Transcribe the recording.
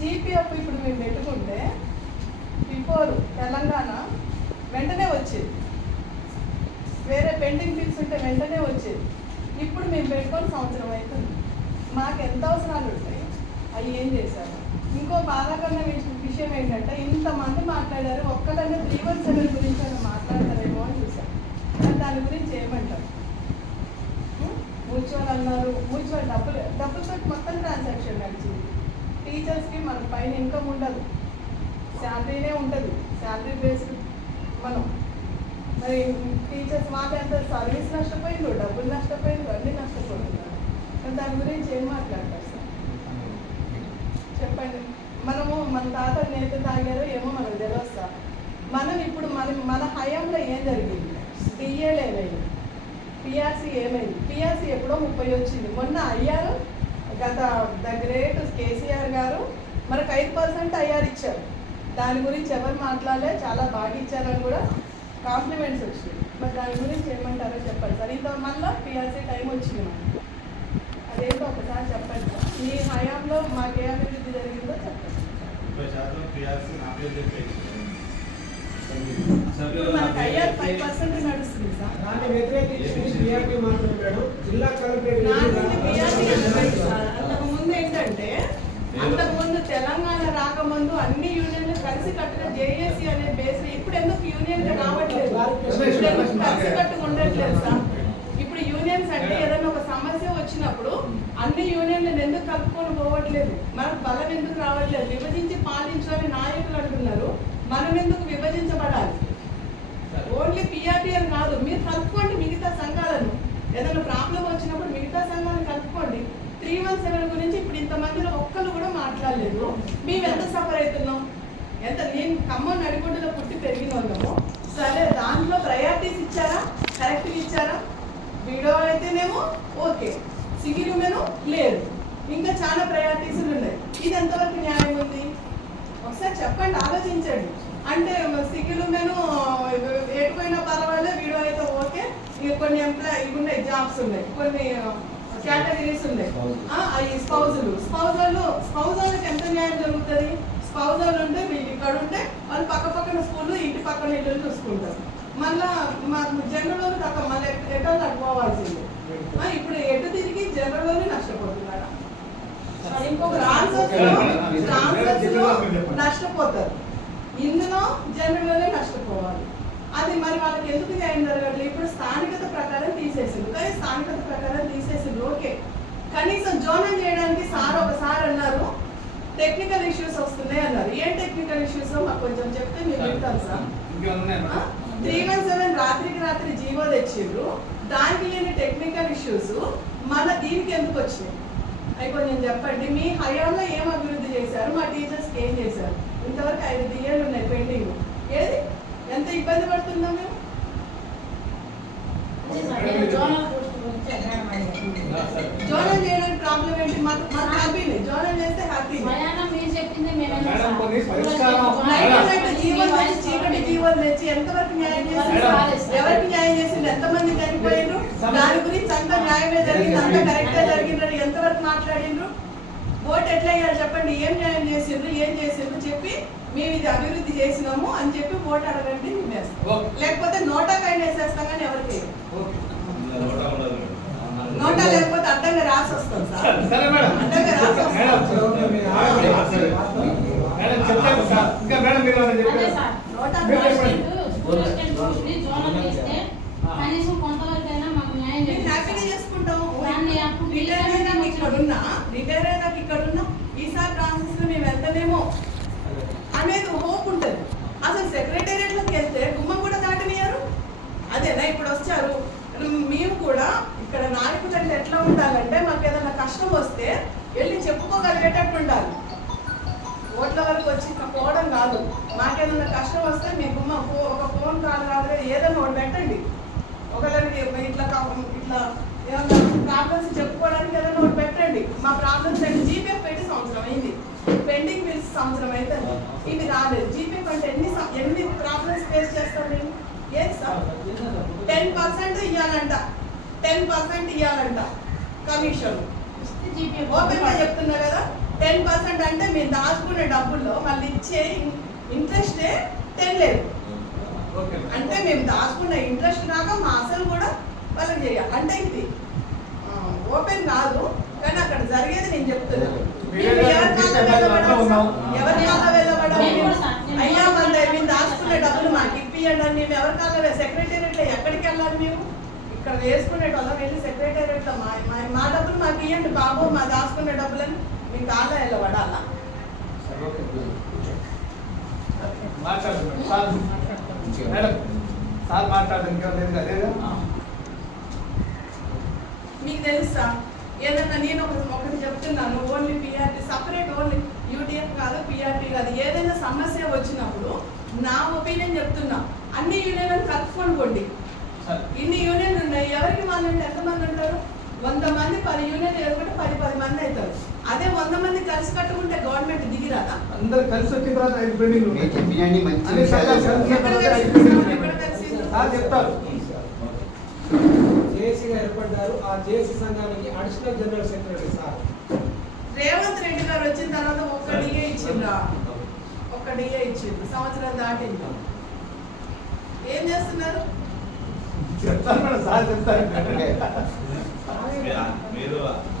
GPF ఇప్పుడు మేము పెట్టుకుంటే బిఫోర్ తెలంగాణ వెంటనే వచ్చేది. వేరే పెండింగ్ ఫీల్స్ ఉంటే వెంటనే వచ్చేది. ఇప్పుడు మేము పెట్టుకొని సంవత్సరం అవుతుంది. మాకు ఎంత అవసరాలు ఉంటాయి? అవి ఏం చేశారు? ఇంకో బాధాకరణ విషయం ఏంటంటే ఇంతమంది మాట్లాడారు. ఒక్కటనే త్రీ సెవెన్ గురించి అని మాట్లాడతారేమో అని చూసాను దాని గురించి ఏమంటారు? మ్యూచువల్ అన్నారు. మ్యూచువల్ డబ్బులు డబ్బులతో మొత్తం ట్రాన్సాక్షన్ నడిచింది. టీచర్స్కి మన పైన ఇన్కమ్ ఉండదు. శాలరీనే ఉంటుంది. శాలరీ బేస్డ్ మనం. మరి టీచర్స్ మాకు సర్వీస్ నష్టపోయిండ్రు డబ్బులు నష్టపోయిండ్రు అన్నీ నష్టపోతున్నారు దాని గురించి ఏం మాట్లాడతారు సార్? చెప్పండి. మనము మన తాత నేత తాగారో ఏమో మనకు తెలియదు సార్. మనం ఇప్పుడు మన మన హయాంలో ఏం జరిగింది? డిఏలు ఏమైంది? పిఆర్సీ ఏమైంది? పిఆర్సీ ఎప్పుడో ముప్పై వచ్చింది. మొన్న అయ్యారు గత ద గ్రేట్ కేసీఆర్ గారు మనకు ఐదు పర్సెంట్ అయ్యారు ఇచ్చారు. దాని గురించి ఎవరు మాట్లాడలే చాలా బాగా ఇచ్చారని కూడా కాంప్లిమెంట్స్ వచ్చినాయి. మరి దాని గురించి ఏమంటారో చెప్పండి సార్. ఇంత మళ్ళీ పిఆర్సీ టైం వచ్చింది మనకి. అదేంటో ఒకసారి చెప్పండి సార్. మీ హయాంలో మాకు ఏ అభివృద్ధి జరిగిందో చెప్పండి. అయ్యారు ఫైవ్ పర్సెంట్ దాన్ని వ్యతిరేకించింది బీఆర్పీ మేడం జిల్లా ముందు ఏంటంటే అంతకు ముందు తెలంగాణ రాకముందు అన్ని యూనియన్లు కలిసి కట్టుగా జేఏసీ అనే బేస్ ఇప్పుడు ఎందుకు యూనియన్ రావట్లేదు? కలిసి కట్టుగా ఉండట్లేదు సార్ ఇప్పుడు యూనియన్స్ అంటే ఏదైనా ఒక సమస్య వచ్చినప్పుడు అన్ని యూనియన్లు ఎందుకు కలుపుకొని పోవట్లేదు? మనకు బలం ఎందుకు రావట్లేదు? విభజించి పాలించాలని నాయకులు అంటున్నారు. మనం ఎందుకు విభజించబడాలి? ఓన్లీ పిఆర్టీఎల్ కలుపుకోండి మిగతా సంఘాలను. ఏదైనా ప్రాబ్లం వచ్చినప్పుడు మిగతా సంఘాలను కలుపుకోండి. త్రీ వన్ సెవెన్ గురించి ఇప్పుడు ఇంతమందిలో ఒక్కరు కూడా మాట్లాడలేదు. మేము ఎంత సఫర్ అవుతున్నాం? ఎంత నేను ఖమ్మం నడిగొడ్డులో పుట్టి పెరిగిన వాళ్ళము. సరే దాంట్లో ప్రయారిటీస్ ఇచ్చారా? కరెక్ట్గా ఇచ్చారా? వీడియో అయితేనేమో ఓకే. సిగిరిమెను లేదు. ఇంకా చాలా ప్రయారిటీస్ ఉన్నాయి. ఇది ఎంతవరకు న్యాయం? ఒకసారి చెప్పండి ఆలోచించండి. అంటే సిగ్గులు నేను ఎటుపోయినా పర్వాలేదు వీడియో అయితే ఓకే. కొన్ని ఎంప్లాయ్ ఇవి ఉన్నాయి జాబ్స్ ఉన్నాయి. కొన్ని కేటగిరీస్ ఉన్నాయి. అవి స్పౌజులు స్పౌజర్లు స్పౌజర్లకు ఎంత న్యాయం జరుగుతుంది? స్పౌజర్లు ఉంటే వీళ్ళు ఇక్కడ ఉంటే వాళ్ళు పక్క పక్కన స్కూల్ ఇంటి పక్కన ఇల్లు చూసుకుంటారు. మళ్ళా మాకు జనరల్ తక్కువ మళ్ళీ ఎటో అటు పోవాల్సిందే. ఆ, ఇప్పుడు ఎటు తిరిగి జనరల్లోనే నష్టపోతున్నారా? ఇంకొక లో నష్టపోతారు. ఇందులో జనరల్లోనే నష్టపోవాలి. అది మరి వాళ్ళకి ఎందుకు న్యాయం జరగట్లేదు? ఇప్పుడు స్థానికత ప్రకారం తీసేసింది. కానీ స్థానికత ప్రకారం తీసేసింది ఓకే. కనీసం జోనల్ చేయడానికి సార్ ఒకసారి అన్నారు. టెక్నికల్ ఇష్యూస్ వస్తున్నాయి అన్నారు. ఏం టెక్నికల్ ఇష్యూస్ మాకు కొంచెం చెప్తే మీరు వింటాం సార్. త్రీ వన్ సెవెన్ రాత్రికి రాత్రి జీవో తెచ్చిండ్రు. దానికి లేని టెక్నికల్ ఇష్యూస్ మన దీనికి ఎందుకు వచ్చినాయి? అవి కొంచెం చెప్పండి. మీ హయాంలో ఏం అభివృద్ధి చేశారు? మా టీచర్స్కి ఏం చేశారు? ఇంతవరకు ఐదు డిఏలు ఉన్నాయి పెండింగ్ ఏది? ఎంత ఇబ్బంది పడుతున్నాం మేము? జోనల్ చేయడానికి ప్రాబ్లం ఏంటి? మాకు మాకు హ్యాపీనే. జోనల్ చేస్తే తెచ్చి చీకటి జీవోలు తెచ్చి ఎంతవరకు న్యాయం చేసింది? ఎవరికి న్యాయం చేసింది? ఎంతమంది చనిపోయిండ్రు దాని గురించి న్యాయమే జరిగింది అంత కరెక్టే జరిగిందని ఎంతవరకు మాట్లాడిండ్రు? ఓటు ఎట్లా వేయాలి చెప్పండి ఏం న్యాయం చేసిండ్రు ఏం చేసిండ్రు చెప్పి మేము ఇది అభివృద్ధి చేసినాము అని చెప్పి ఓటు అడగండి మేము లేకపోతే నోటా కైనా వేసేస్తాం కానీ ఎవరికి. నోటా లేకపోతే అడ్డంగా రాసి వస్తాం సార్. అడ్డంగా రాసి వస్తాం. ఓకే, మీరు ఆగండి. మేడం చెప్తాను సార్ ఇంకా మేడం మీరు ఏమైనా అదే చెప్పారు సార్ నోటా మీరు రాసి చెప్పండి. స్కూల్ అసిస్టెంట్ పోస్ట్ని జోనల్ చేస్తే కనీసం కొంతవరకైనా మాకు న్యాయం మేము హ్యాపీగా చేయండి చేసుకుంటాం దాన్ని అప్పుడు రిటైర్ అయినాక ఇక్కడ ఉన్నా రిటైర్ అయినాక ఇక్కడ ఉన్నా ఈసారి ప్రాసెస్ లో అనేది హోప్ ఉంటుంది. అసలు సెక్రటేరియట్లోకి వెళ్తే గుమ్మం కూడా దాటనియారు అదేనా ఇప్పుడు వచ్చారు మేము కూడా ఇక్కడ నాయకుడు అంటే ఎట్లా ఉండాలంటే మాకు ఏదైనా కష్టం వస్తే వెళ్ళి చెప్పుకోగలిగేటట్టు ఉండాలి. ఓట్ల వరకు వచ్చి ఇంకా పోవడం కాదు. మాకేదైనా కష్టం వస్తే మీ గుమ్మ ఒక ఫోన్ కాల్ కాదు ఏదైనా ఒకటి పెట్టండి. ఒకరికి ఇట్లా ఇట్లా ఏమన్నా ప్రాబ్లమ్స్ చెప్పుకోవడానికి ఏదైనా ఒకటి పెట్టండి. మా ప్రాబ్లమ్స్ అంటే జీపీఎఫ్ పెట్టి సంవత్సరం అయింది పెండింగ్ బిల్స్ సంవత్సరం అయితే ఇవి రాలేదు జీపీఎఫ్ అంటే ఎన్ని ఎన్ని ప్రాబ్లమ్స్ ఫేస్ చేస్తాం మేము? ఏం సార్? టెన్ పర్సెంట్ ఇవ్వాలంట టెన్ పర్సెంట్ ఇవ్వాలంట కమిషన్ జీపీ ఓపెన్గా చెప్తున్నా కదా. టెన్ పర్సెంట్ అంటే మీరు దాచుకునే డబ్బుల్లో మళ్ళీ ఇచ్చే ఇంట్రెస్టే టెన్ లేదు. అంటే మేము దాచుకున్న ఇంట్రెస్ట్ కాక మా అసలు కూడా వాళ్ళకి చేయాలి. అంటే ఇది ఓపెన్ కాదు. కానీ అక్కడ జరిగేది నేను చెప్తున్నాను మీరే మేము ఎవరి కదా కాళ్ళ వెళ్ళబడాలి ఉన్నాం. ఎవరి కాళ్ళ వెళ్ళబడాలి మేము కూడా సార్, మేము అయ్యా కూడా మన మేము దాచుకునే డబ్బులు మాకు ఇప్పియండి అని మేము ఎవరి కాళ్ళ సెక్రటేరియట్లో ఎక్కడికి వెళ్ళాలి మేము ఇక్కడ వేసుకునే వాళ్ళం వెళ్ళి సెక్రటేరియట్లో మా మా- డబ్బులు మాకు ఇవ్వండి బాబు మా దాచుకునే డబ్బులని మీ కాళ్ళ వెళ్ళబడాలా సార్ మేడం సార్ లేదు అదేగా మీకు తెలుసా? ఏదన్నా నేను ఒక ఒకటి చెప్తున్నాను only PRT separate only UTF కాదు పిఆర్టీ కాదు. ఏదైనా సమస్య వచ్చినప్పుడు నా ఒపీనియన్ చెప్తున్నా. అన్ని యూనియన్లను కలుపుకొని కొండి సార్. ఇన్ని యూనియన్లు ఉన్నాయి ఎవరికి వాళ్ళంటే ఎంతమంది ఉంటారు? వంద మంది పది యూనియన్ వేసుకుంటే పది పది మంది అవుతారు. అదే వంద మంది కలిసి కట్టుకుంటే గవర్నమెంట్ దిగిరాదా? అందరు కలిసి వచ్చిన తర్వాత ఐదు సార్ చెప్తారు. జేఏసీగా ఏర్పడ్డారు ఆ జేఏసీ సంఘానికి additional general secretary sir. Revanth Reddy గారు వచ్చిన తర్వాత ఒక్క డిఏ ఇచ్చిండ్రా ఒక్క డిఏ ఇచ్చిండ్రు సంవత్సరం దాటింది ఏం చేస్తున్నారు? చెప్తారు మేడం సార్ మీరు